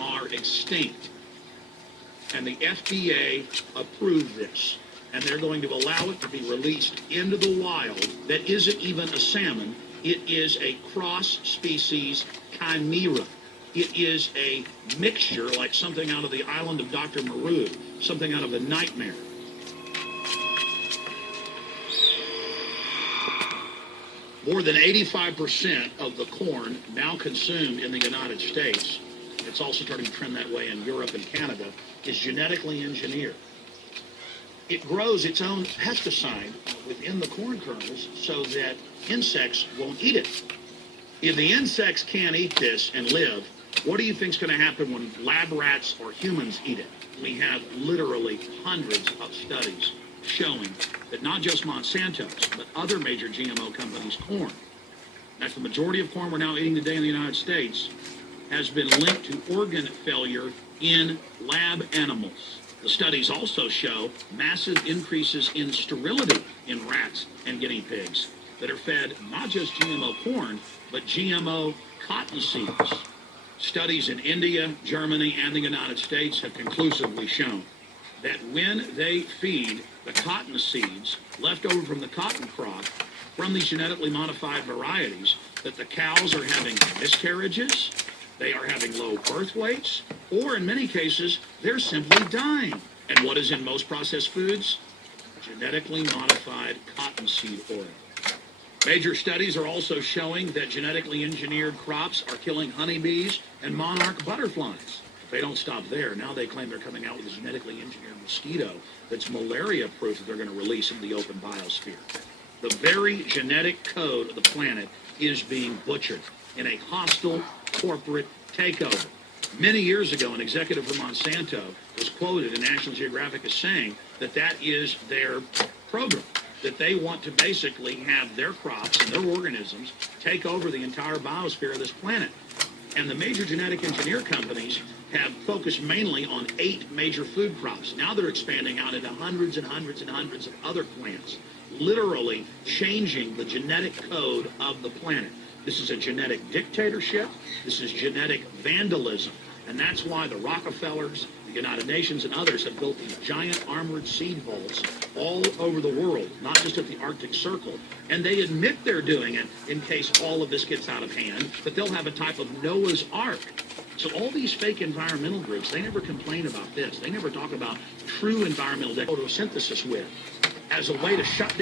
are extinct. And the FDA approved this. And they're going to allow it to be released into the wild. That isn't even a salmon. It is a cross-species chimera. It is a mixture like something out of the island of Dr. Moreau, something out of a nightmare. More than 85% of the corn now consumed in the United States, it's also starting to trend that way in Europe and Canada, is genetically engineered. It grows its own pesticide within the corn kernels so that insects won't eat it. If the insects can't eat this and live, what do you think is going to happen when lab rats or humans eat it? We have literally hundreds of studies showing that not just Monsanto's, but other major GMO companies' corn, that's the majority of corn we're now eating today in the United States, has been linked to organ failure in lab animals. The studies also show massive increases in sterility in rats and guinea pigs that are fed not just GMO corn, but GMO cotton seeds. Studies in India, Germany, and the United States have conclusively shown that when they feed the cotton seeds left over from the cotton crop from these genetically modified varieties, that the cows are having miscarriages, they are having low birth weights, or in many cases, they're simply dying. And what is in most processed foods? Genetically modified cottonseed oil. Major studies are also showing that genetically engineered crops are killing honeybees and monarch butterflies. If they don't stop there, now they claim they're coming out with a genetically engineered mosquito that's malaria-proof that they're going to release into the open biosphere. The very genetic code of the planet is being butchered in a hostile corporate takeover. Many years ago, an executive from Monsanto was quoted in National Geographic as saying that that is their program, that they want to basically have their crops and their organisms take over the entire biosphere of this planet. And the major genetic engineer companies have focused mainly on 8 major food crops. Now they're expanding out into hundreds and hundreds and hundreds of other plants, literally changing the genetic code of the planet. This is a genetic dictatorship. This is genetic vandalism. And that's why the Rockefellers, the United Nations, and others have built these giant armored seed vaults all over the world, not just at the Arctic Circle. And they admit they're doing it in case all of this gets out of hand, but they'll have a type of Noah's Ark. So all these fake environmental groups, they never complain about this. They never talk about true environmental photosynthesis with as a way to shut down